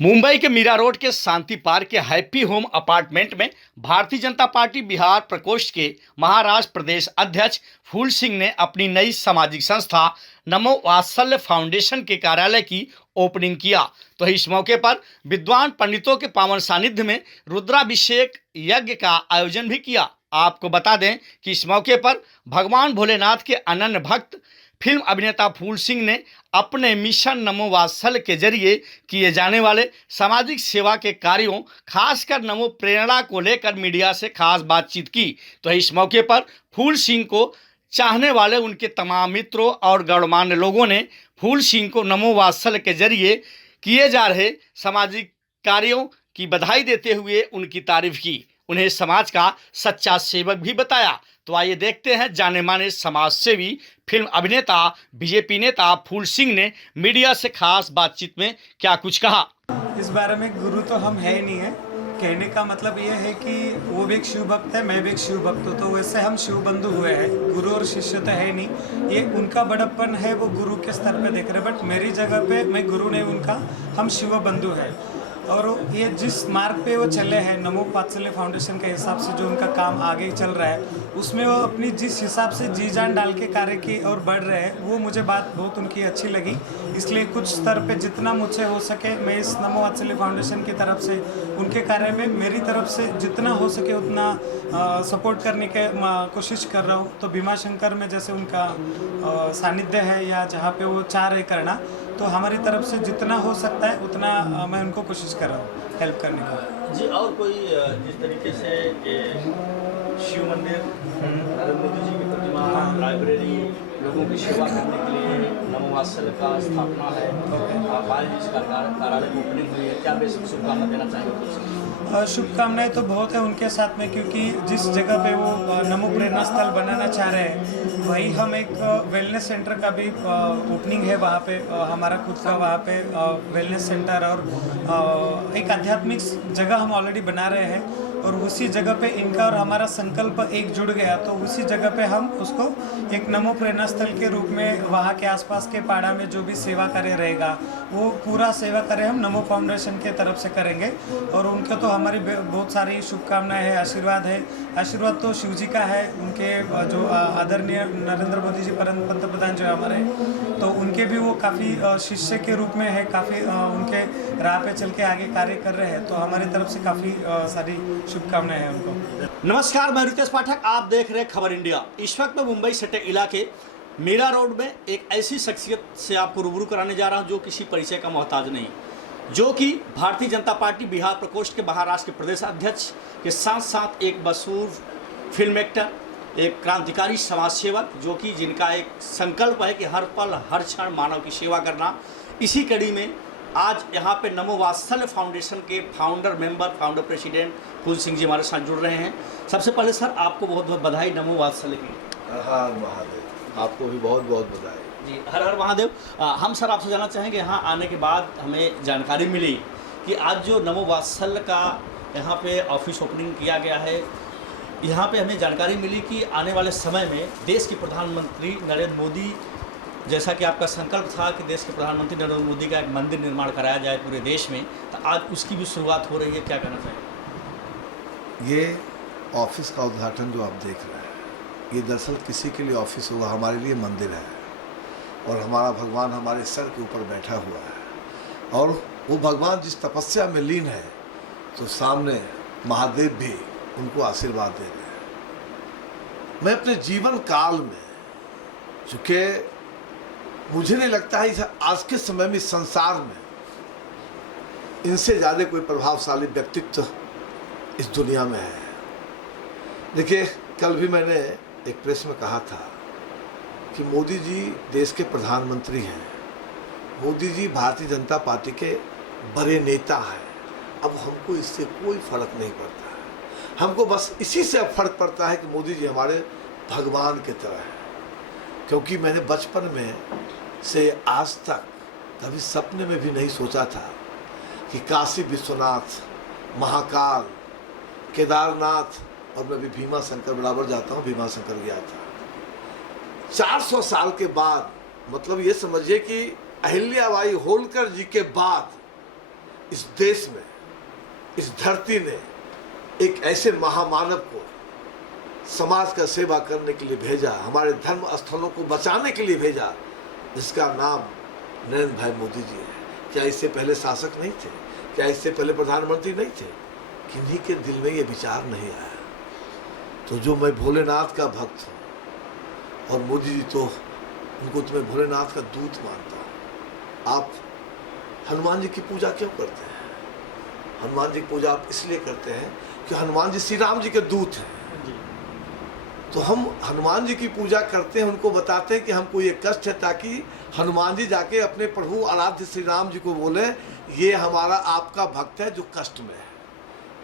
मुंबई के मीरा रोड के शांति पार्क के हैप्पी होम अपार्टमेंट में भारतीय जनता पार्टी बिहार प्रकोष्ठ के महाराष्ट्र प्रदेश अध्यक्ष फूल सिंह ने अपनी नई सामाजिक संस्था नमो वात्सल्य फाउंडेशन के कार्यालय की ओपनिंग किया। तो इस मौके पर विद्वान पंडितों के पावन सानिध्य में रुद्राभिषेक यज्ञ का आयोजन भी किया। आपको बता दें कि इस मौके पर भगवान भोलेनाथ के अनन्य भक्त फिल्म अभिनेता फूल सिंह ने अपने मिशन नमो वात्सल्य के जरिए किए जाने वाले सामाजिक सेवा के कार्यों, खासकर नमो प्रेरणा को लेकर मीडिया से खास बातचीत की। तो इस मौके पर फूल सिंह को चाहने वाले उनके तमाम मित्रों और गणमान्य लोगों ने फूल सिंह को नमो वात्सल्य के जरिए किए जा रहे सामाजिक कार्यों की बधाई देते हुए उनकी तारीफ की, उन्हें समाज का सच्चा सेवक भी बताया। तो आइए देखते हैं जाने माने समाज सेवी फिल्म अभिनेता बीजेपी नेता फूल सिंह ने मीडिया से खास बातचीत में क्या कुछ कहा। इस बारे में गुरु तो हम है ही नहीं है। कहने का मतलब ये है कि वो भी एक शिव भक्त है, मैं भी एक शिव भक्त हूँ, तो वैसे हम शिव बंधु हुए हैं। गुरु और शिष्य तो है नहीं, ये उनका बड़प्पन है, वो गुरु के स्तर पे देख रहे हैं। बट मेरी जगह पे मैं गुरु नहीं उनका, हम शिव बंधु है। और ये जिस मार्ग पे वो चले हैं नमो वात्सल्य फाउंडेशन के हिसाब से जो उनका काम आगे चल रहा है, उसमें वो अपनी जिस हिसाब से जी जान डाल के कार्य की और बढ़ रहे हैं, वो मुझे बात बहुत उनकी अच्छी लगी। इसलिए कुछ स्तर पे जितना मुझसे हो सके मैं इस नमो वात्सल्य फाउंडेशन की तरफ से उनके कार्य में मेरी तरफ से जितना हो सके उतना सपोर्ट करने के कोशिश कर रहा हूँ। तो भीमा शंकर में जैसे उनका सानिध्य है या जहाँ पे वो चाह रहे करना, तो हमारी तरफ से जितना हो सकता है उतना मैं उनको कोशिश कर रहा हूँ हेल्प करने का। जी, और कोई जिस तरीके से शिव मंदिर, नरेंद्र मोदी जी की प्रतिमा, लाइब्रेरी, लोगों की सेवा करने के लिए नमो वात्सल्य का स्थापना है, पायल जी का कार्यालय की ओपनिंग हुई है, क्या बेसिक शुभकामना देना चाहेंगे? शुभकामनाएं तो बहुत है उनके साथ में, क्योंकि जिस जगह पे वो नमो प्रेरणा स्थल बनाना चाह रहे हैं, वही हम एक वेलनेस सेंटर का भी ओपनिंग है वहाँ पे, हमारा खुद का वहाँ पे वेलनेस सेंटर और एक आध्यात्मिक जगह हम ऑलरेडी बना रहे हैं। और उसी जगह पे इनका और हमारा संकल्प एक जुड़ गया, तो उसी जगह पे हम उसको एक नमो प्रेरणा स्थल के रूप में वहाँ के आसपास के पाड़ा में जो भी सेवा कार्य रहेगा वो पूरा सेवा कार्य हम नमो फाउंडेशन के तरफ से करेंगे। और उनके तो हमारी बहुत सारी शुभकामनाएं हैं, आशीर्वाद है। आशीर्वाद तो शिव जी का है, उनके जो आदरणीय नरेंद्र मोदी जी पंतप्रधान जो है हमारे, तो उनके भी वो काफ़ी शिष्य के रूप में है, काफ़ी उनके राह पे चल के आगे कार्य कर रहे हैं। तो हमारी तरफ से काफ़ी सारी शुभकामनाएं हैं उनको। नमस्कार, मैं रितेश पाठक, आप देख रहे हैं खबर इंडिया। इस वक्त मैं मुंबई सिटी इलाके मीरा रोड में एक ऐसी शख्सियत से आपको रूबरू कराने जा रहा हूं जो किसी परिचय का मोहताज नहीं, जो कि भारतीय जनता पार्टी बिहार प्रकोष्ठ के महाराष्ट्र के प्रदेश अध्यक्ष के साथ साथ एक मशहूर फिल्म एक्टर, एक क्रांतिकारी समाज सेवक, जो कि जिनका एक संकल्प है कि हर पल हर क्षण मानव की सेवा करना। इसी कड़ी में आज यहाँ पे नमो वात्सल्य फाउंडेशन के फाउंडर प्रेसिडेंट फूल सिंह जी हमारे साथ जुड़ रहे हैं। सबसे पहले सर आपको बहुत बहुत बधाई नमो वात्सल्य की। हर हर महादेव, आपको भी बहुत बहुत बधाई। जी, हर हर महादेव। हम सर आपसे जानना चाहेंगे, यहाँ आने के बाद हमें जानकारी मिली कि आज जो नमो वात्सल्य का यहाँ पे ऑफिस ओपनिंग किया गया है, यहाँ पे हमें जानकारी मिली कि आने वाले समय में देश के प्रधानमंत्री नरेंद्र मोदी, जैसा कि आपका संकल्प था कि देश के प्रधानमंत्री नरेंद्र मोदी का एक मंदिर निर्माण कराया जाए पूरे देश में, तो आज उसकी भी शुरुआत हो रही है, क्या कहना चाहिए? ये ऑफिस का उद्घाटन जो आप देख रहे हैं, ये दरअसल किसी के लिए ऑफिस हुआ, हमारे लिए मंदिर है। और हमारा भगवान हमारे सर के ऊपर बैठा हुआ है, और वो भगवान जिस तपस्या में लीन है, तो सामने महादेव भी उनको आशीर्वाद दे रहे हैं। मैं अपने जीवन काल में, चूँकि मुझे नहीं लगता है इस आज के समय में इस संसार में इनसे ज़्यादा कोई प्रभावशाली व्यक्तित्व इस दुनिया में है। देखिए, कल भी मैंने एक प्रेस में कहा था कि मोदी जी देश के प्रधानमंत्री हैं, मोदी जी भारतीय जनता पार्टी के बड़े नेता हैं। अब हमको इससे कोई फर्क नहीं पड़ता है, हमको बस इसी से फर्क पड़ता है कि मोदी जी हमारे भगवान की तरह हैं। क्योंकि मैंने बचपन में से आज तक कभी सपने में भी नहीं सोचा था कि काशी विश्वनाथ, महाकाल, केदारनाथ, और मैं भी भीमा शंकर बराबर जाता हूँ, भीमा शंकर गया था। 400 साल के बाद, मतलब ये समझिए कि अहिल्याबाई होलकर जी के बाद इस देश में, इस धरती ने एक ऐसे महामानव को समाज का सेवा करने के लिए भेजा, हमारे धर्म स्थलों को बचाने के लिए भेजा, जिसका नाम नरेंद्र भाई मोदी जी है। क्या इससे पहले शासक नहीं थे? क्या इससे पहले प्रधानमंत्री नहीं थे? किन्हीं के दिल में ये विचार नहीं आया। तो जो मैं भोलेनाथ का भक्त हूँ और मोदी जी तो उनको तो मैं भोलेनाथ का दूत मानता हूँ। आप हनुमान जी की पूजा क्यों करते हैं? हनुमान जी की पूजा आप इसलिए करते हैं कि हनुमान जी श्री राम जी के दूत हैं। तो हम हनुमान जी की पूजा करते हैं, उनको बताते हैं कि हमको ये कष्ट है, ताकि हनुमान जी जाके अपने प्रभु आराध्य श्री राम जी को बोले ये हमारा आपका भक्त है जो कष्ट में है।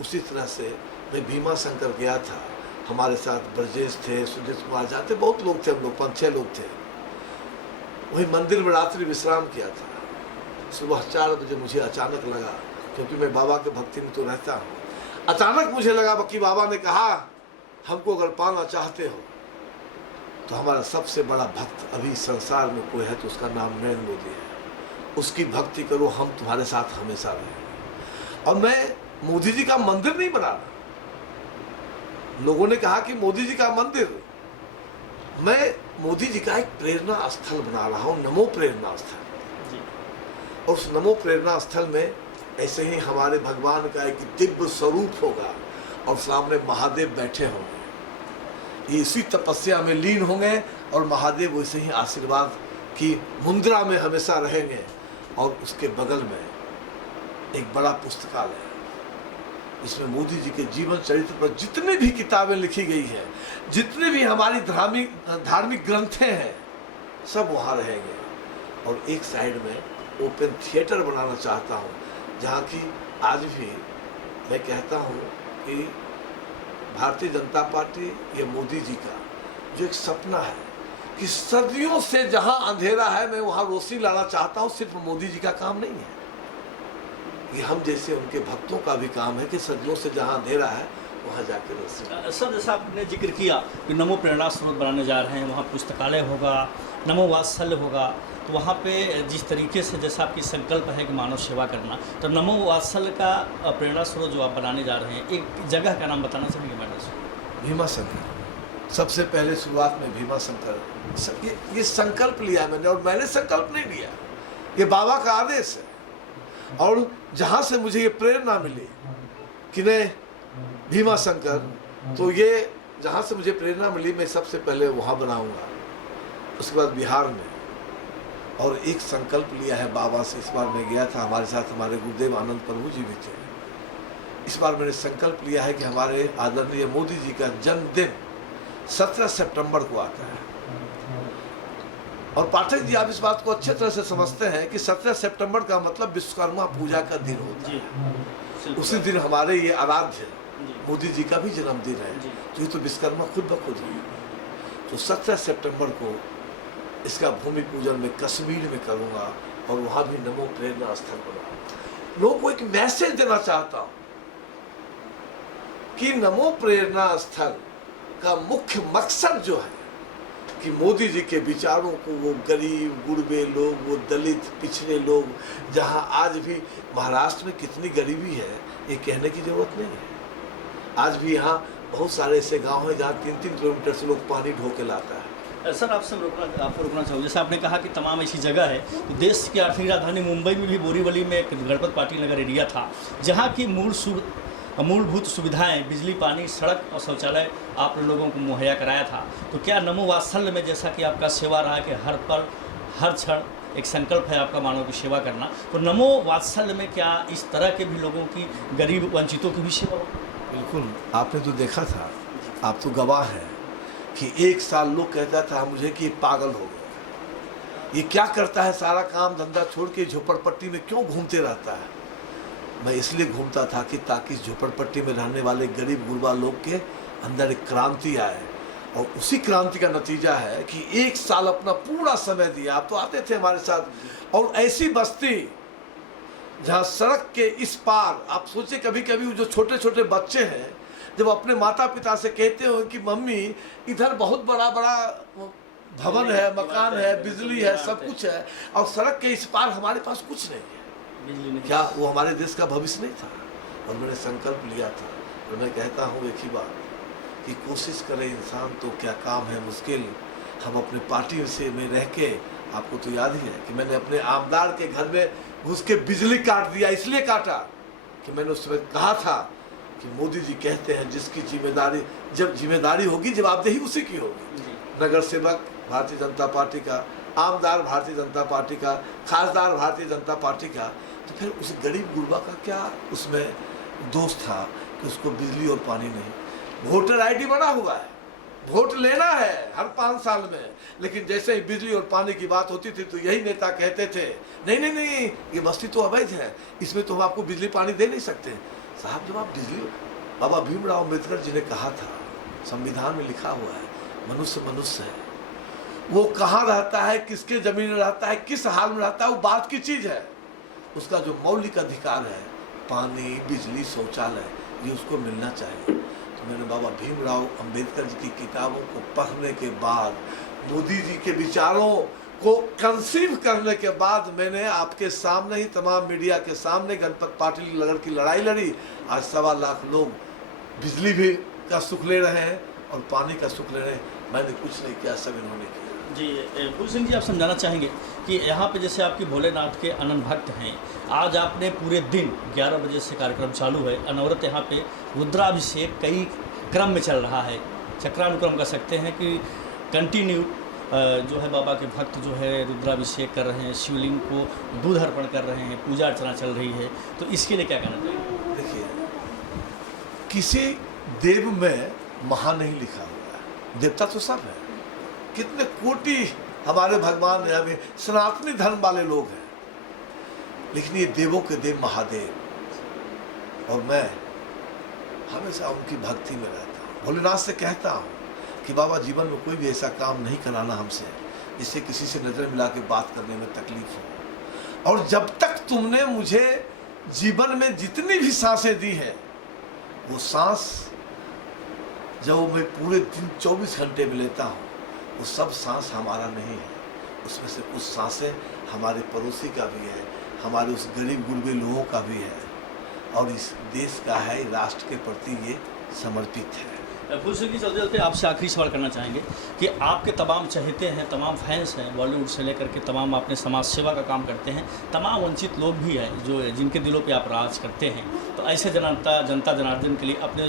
उसी तरह से मैं भीमा शंकर गया था, हमारे साथ ब्रजेश थे, सुजीत कुमार जाते, बहुत लोग थे, हम लोग 5-6 लोग थे। वही मंदिर में रात्रि विश्राम किया था। सुबह 4 बजे मुझे अचानक लगा, क्योंकि मैं बाबा के भक्ति में तो रहता हूँ, अचानक मुझे लगा कि बाबा ने कहा हमको अगर पाना चाहते हो तो हमारा सबसे बड़ा भक्त अभी संसार में कोई है तो उसका नाम नरेंद्र मोदी है, उसकी भक्ति करो, हम तुम्हारे साथ हमेशा रहेंगे। और मैं मोदी जी का मंदिर नहीं बना रहा। लोगों ने कहा कि मोदी जी का मंदिर, मैं मोदी जी का एक प्रेरणा स्थल बना रहा हूँ, नमो प्रेरणा स्थल। और उस नमो प्रेरणा स्थल में ऐसे ही हमारे भगवान का एक दिव्य स्वरूप होगा और सामने महादेव बैठे होंगे। ये इसी तपस्या में लीन होंगे और महादेव वैसे ही आशीर्वाद की मुद्रा में हमेशा रहेंगे। और उसके बगल में एक बड़ा पुस्तकालय है, इसमें मोदी जी के जीवन चरित्र पर जितनी भी किताबें लिखी गई हैं, जितने भी हमारी धार्मिक ग्रंथें हैं, सब वहाँ रहेंगे। और एक साइड में ओपन थिएटर बनाना चाहता हूँ, जहाँ की आज भी मैं कहता हूँ कि भारतीय जनता पार्टी या मोदी जी का जो एक सपना है कि सदियों से जहाँ अंधेरा है मैं वहाँ रोशनी लाना चाहता हूँ, सिर्फ मोदी जी का काम नहीं है, ये हम जैसे उनके भक्तों का भी काम है कि सदियों से जहाँ अंधेरा है वहाँ जाके रोशनी। सर, जैसा आपने जिक्र किया कि नमो प्रेरणा स्रोत बनाने जा रहे हैं, वहाँ पुस्तकालय होगा, नमो वात्सल्य होगा, तो वहाँ पे जिस तरीके से जैसा आपकी संकल्प है कि मानव सेवा करना, तो नमो वात्सल्य का प्रेरणा स्रोत जो आप बनाने जा रहे हैं, एक जगह का नाम बताना चाहेंगे मैडम से? भीमा शंकर। सबसे पहले शुरुआत में भीमा शंकर ये संकल्प लिया मैंने, और मैंने संकल्प नहीं लिया, ये बाबा का आदेश है। और जहाँ से मुझे ये प्रेरणा मिली कि नहीं भीमा शंकर, तो ये जहाँ से मुझे प्रेरणा मिली मैं सबसे पहले वहाँ बनाऊँगा। उसके बाद बिहार में, और एक संकल्प लिया है बाबा से। इस बार मैं गया था, हमारे साथ हमारे गुरुदेव आनंद प्रभु जी भी थे। इस बार मैंने संकल्प लिया है कि हमारे आदरणीय मोदी जी का जन्मदिन 17 सितंबर को आता है। और पाठक जी आप इस बात को अच्छे तरह से समझते हैं कि 17 सितंबर का मतलब विश्वकर्मा पूजा का दिन होता है। उसी दिन हमारे ये आराध्य मोदी जी का भी जन्मदिन है, तो ये तो विश्वकर्मा खुद ब खुद है। तो 17 सितंबर को इसका भूमि पूजन मैं कश्मीर में करूँगा और वहाँ भी नमो प्रेरणा स्थल बनाऊंगा। लोगों को एक मैसेज देना चाहता हूँ कि नमो प्रेरणा स्थल का मुख्य मकसद जो है कि मोदी जी के विचारों को वो गरीब गुरबे लोग, वो दलित पिछड़े लोग, जहाँ आज भी महाराष्ट्र में कितनी गरीबी है ये कहने की जरूरत नहीं है। आज भी यहाँ बहुत सारे ऐसे गांव हैं जहाँ 3-3 किलोमीटर से लोग पानी ढो के लाता है। सर आपको रोकना चाहूँ, जैसे आपने कहा कि तमाम ऐसी जगह है, तो देश की आर्थिक राजधानी मुंबई में भी बोरीवली में एक गणपत पाटिल नगर एरिया था, जहाँ की मूलभूत सुविधाएं, बिजली, पानी, सड़क और शौचालय आप लोगों को मुहैया कराया था। तो क्या नमो वात्सल्य में जैसा कि आपका सेवा रहा कि हर पल हर क्षण एक संकल्प है आपका मानव की सेवा करना, तो नमो वात्सल्य में क्या इस तरह के भी लोगों की, गरीब वंचितों की भी सेवा हो? बिल्कुल, आपने तो देखा था, आप तो गवाह हैं कि 1 साल लोग कहता था मुझे कि ये पागल हो गया, ये क्या करता है, सारा काम धंधा छोड़ के झोपड़पट्टी में क्यों घूमते रहता है। मैं इसलिए घूमता था कि ताकि झोपड़पट्टी में रहने वाले गरीब गुरबा लोग के अंदर एक क्रांति आए, और उसी क्रांति का नतीजा है कि 1 साल अपना पूरा समय दिया। आप तो आते थे हमारे साथ, और ऐसी बस्ती जहाँ सड़क के इस पार, आप सोचिए कभी कभी जो छोटे छोटे बच्चे हैं जब अपने माता पिता से कहते हो कि मम्मी इधर बहुत बड़ा बड़ा भवन है, मकान है, बिजली है, सब कुछ है, और सड़क के इस पार हमारे पास कुछ नहीं है। बिजली नहीं। क्या वो हमारे देश का भविष्य नहीं था? और मैंने संकल्प लिया था। और मैं कहता हूँ एक ही बात कि कोशिश करे इंसान तो क्या काम है मुश्किल। हम अपनी पार्टी से में रह के, आपको तो याद ही है कि मैंने अपने आमदार के घर में घुस के बिजली काट दिया। इसलिए काटा कि मैंने उस समय कहा था कि मोदी जी कहते हैं जिसकी जिम्मेदारी, जब जिम्मेदारी होगी जवाबदेही उसी की होगी। नगर सेवक भारतीय जनता पार्टी का, आमदार भारतीय जनता पार्टी का, खासदार भारतीय जनता पार्टी का, तो फिर उस गरीब गुरबा का क्या उसमें दोष था कि उसको बिजली और पानी नहीं। वोटर आईडी बना हुआ है, वोट लेना है हर 5 साल में, लेकिन जैसे ही बिजली और पानी की बात होती थी तो यही नेता कहते थे नहीं नहीं नहीं, ये बस्ती तो अवैध है, इसमें तो हम आपको बिजली पानी दे नहीं सकते। साहब जब आप बिजली, बाबा भीमराव अम्बेडकर जी ने कहा था, संविधान में लिखा हुआ है, मनुष्य मनुष्य है, वो कहाँ रहता है, किसके जमीन में रहता है, किस हाल में रहता है, वो बात की चीज़ है। उसका जो मौलिक अधिकार है, पानी, बिजली, शौचालय, ये उसको मिलना चाहिए। तो मैंने बाबा भीमराव अंबेडकर जी की किताबों को पढ़ने के बाद, मोदी जी के विचारों को कंसीव करने के बाद, मैंने आपके सामने ही, तमाम मीडिया के सामने गणपत पाटिल नगर की लड़ाई लड़ी। आज 1.25 लाख लोग बिजली भी का सुख ले रहे हैं और पानी का सुख ले रहे हैं। मैंने कुछ नहीं किया, सब इन्होंने किया। जी फूल सिंह जी, आप समझाना चाहेंगे कि यहाँ पे जैसे आपकी भोलेनाथ के अनंत भक्त हैं, आज आपने पूरे दिन 11 बजे से कार्यक्रम चालू है, अनवरत यहाँ पे रुद्राभिषेक कई क्रम में चल रहा है, चक्रानुक्रम कर सकते हैं कि कंटिन्यू जो है बाबा के भक्त जो है रुद्राभिषेक कर रहे हैं, शिवलिंग को दूध अर्पण कर रहे हैं, पूजा अर्चना चल रही है, तो इसके लिए क्या कहना चाहिए? देखिए, किसी देव में महा नहीं लिखा हुआ है, देवता तो सब है। कितने कोटि हमारे भगवान है, हमें सनातनी धर्म वाले लोग हैं, लेकिन ये देवों के देव महादेव। और मैं हमेशा उनकी भक्ति में रहता हूँ। भोलेनाथ से कहता हूँ कि बाबा जीवन में कोई भी ऐसा काम नहीं कराना हमसे जिससे किसी से नज़र मिला के बात करने में तकलीफ हो। और जब तक तुमने मुझे जीवन में जितनी भी सांसें दी हैं, वो सांस जब मैं पूरे दिन 24 घंटे में लेता हूँ, वो सब सांस हमारा नहीं है। उसमें से कुछ सांसें हमारे पड़ोसी का भी है, हमारे उस गरीब गुरबे लोगों का भी है, और इस देश का है, राष्ट्र के प्रति ये समर्पित है। फूल सिंह जी, चलते चलते आपसे आखिरी सवाल करना चाहेंगे कि आपके तमाम चहेते हैं, तमाम फैंस हैं, बॉलीवुड से लेकर के तमाम आपने समाज सेवा का काम करते हैं, तमाम वंचित लोग भी हैं जो जिनके दिलों पे आप राज करते हैं, तो ऐसे जनता जनार्दन के लिए, अपने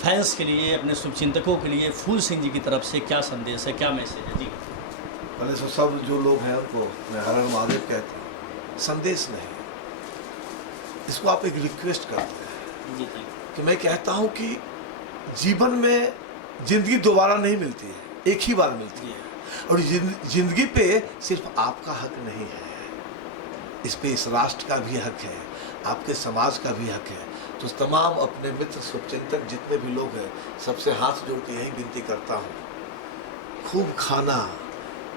फैंस के लिए, अपने शुभचिंतकों के लिए फूल सिंह जी की तरफ से क्या संदेश है, क्या मैसेज है? जी पहले तो सब जो लोग हैं उनको मैं हर हर महादेव कहता हूँ। संदेश नहीं, इसको आप एक रिक्वेस्ट करते हैं जी कि मैं कहता हूँ कि जीवन में जिंदगी दोबारा नहीं मिलती है, एक ही बार मिलती है, और जिंदगी पे सिर्फ आपका हक नहीं है, इस पे इस राष्ट्र का भी हक है, आपके समाज का भी हक है। तो तमाम अपने मित्र शुभचिंतक जितने भी लोग हैं, सबसे हाथ जोड़ के यही विनती करता हूँ, खूब खाना,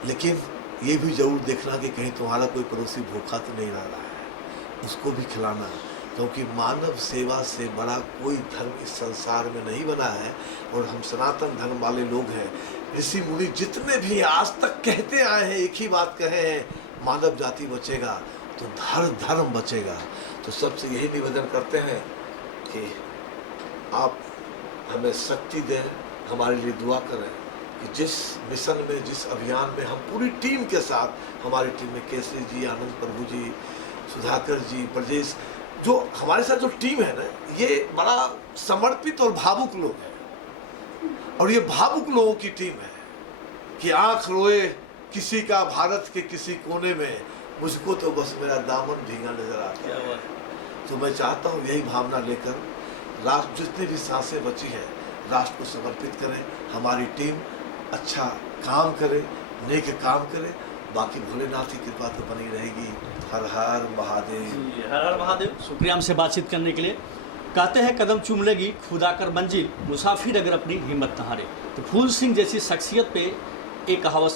लेकिन ये भी जरूर देखना कि कहीं तुम्हारा कोई पड़ोसी भूखा तो नहीं रह रहा है, उसको भी खिलाना, क्योंकि मानव सेवा से बड़ा कोई धर्म इस संसार में नहीं बना है। और हम सनातन धर्म वाले लोग हैं, ऋषि मुनि जितने भी आज तक कहते आए हैं, एक ही बात कहे हैं, मानव जाति बचेगा तो धर्म बचेगा। तो सबसे यही निवेदन करते हैं कि आप हमें शक्ति दें, हमारे लिए दुआ करें कि जिस मिशन में, जिस अभियान में हम पूरी टीम के साथ, हमारी टीम में केसरी जी, आनंद प्रभु जी, सुधाकर जी, ब्रजेश, जो हमारे साथ जो टीम है ना, ये बड़ा समर्पित और भावुक लोग हैं। और ये भावुक लोगों की टीम है कि आंख रोए किसी का भारत के किसी कोने में, मुझको तो बस मेरा दामन भींगा नजर आता है। तो मैं चाहता हूँ यही भावना लेकर राष्ट्र, जितनी भी सांसें बची है, राष्ट्र को समर्पित करें, हमारी टीम अच्छा काम करे, नेक काम करे, बाकी भोलेनाथ की कृपा तो बनी रहेगी। हर हर महादेव। हर हर महादेव। शुक्रिया हमसे बातचीत करने के लिए। कहते हैं कदम चूम लेगी खुदा कर मंजिल, मुसाफिर अगर अपनी हिम्मत न हारे। तो फूल सिंह जैसी शख्सियत पे एक कहावत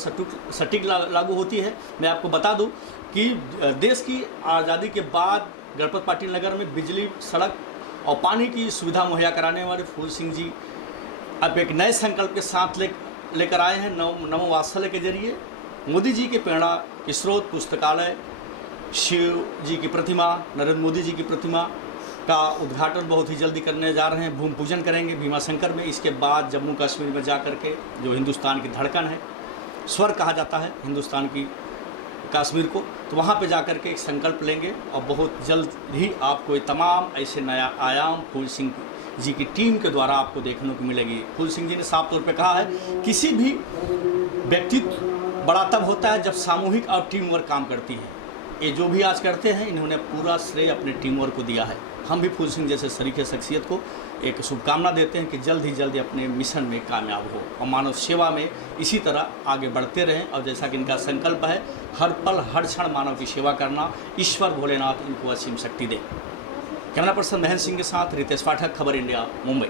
सटीक लागू होती है। मैं आपको बता दूं कि देश की आज़ादी के बाद गणपत पाटिल नगर में बिजली, सड़क और पानी की सुविधा मुहैया कराने वाले फूल सिंह जी अब एक नए संकल्प के साथ लेकर आए हैं। नमो वात्सल्य के जरिए मोदी जी के प्रेरणा स्रोत पुस्तकालय शिव जी की प्रतिमा, नरेंद्र मोदी जी की प्रतिमा का उद्घाटन बहुत ही जल्दी करने जा रहे हैं, भूमि पूजन करेंगे भीमाशंकर में। इसके बाद जम्मू कश्मीर में जा कर के जो हिंदुस्तान की धड़कन है, स्वर कहा जाता है हिंदुस्तान की कश्मीर को, तो वहाँ पे जा कर के एक संकल्प लेंगे और बहुत जल्द ही आपको ये तमाम ऐसे नया आयाम फूल सिंह जी की टीम के द्वारा आपको देखने को मिलेगी। फूल सिंह जी ने साफ तौर पे कहा है, किसी भी व्यक्तित्व बड़ा तब होता है जब सामूहिक और टीम वर्क काम करती है। ये जो भी आज करते हैं, इन्होंने पूरा श्रेय अपने टीम वर्क को दिया है। हम भी फूल सिंह जैसे सरीखे शख्सियत को एक शुभकामना देते हैं कि जल्द ही जल्द अपने मिशन में कामयाब हो और मानव सेवा में इसी तरह आगे बढ़ते रहें। और जैसा कि इनका संकल्प है, हर पल हर क्षण मानव की सेवा करना, ईश्वर भोलेनाथ इनको असीम शक्ति दे। कैमरा पर्सन महेंद्र सिंह के साथ रितेश पाठक, खबर इंडिया, मुंबई।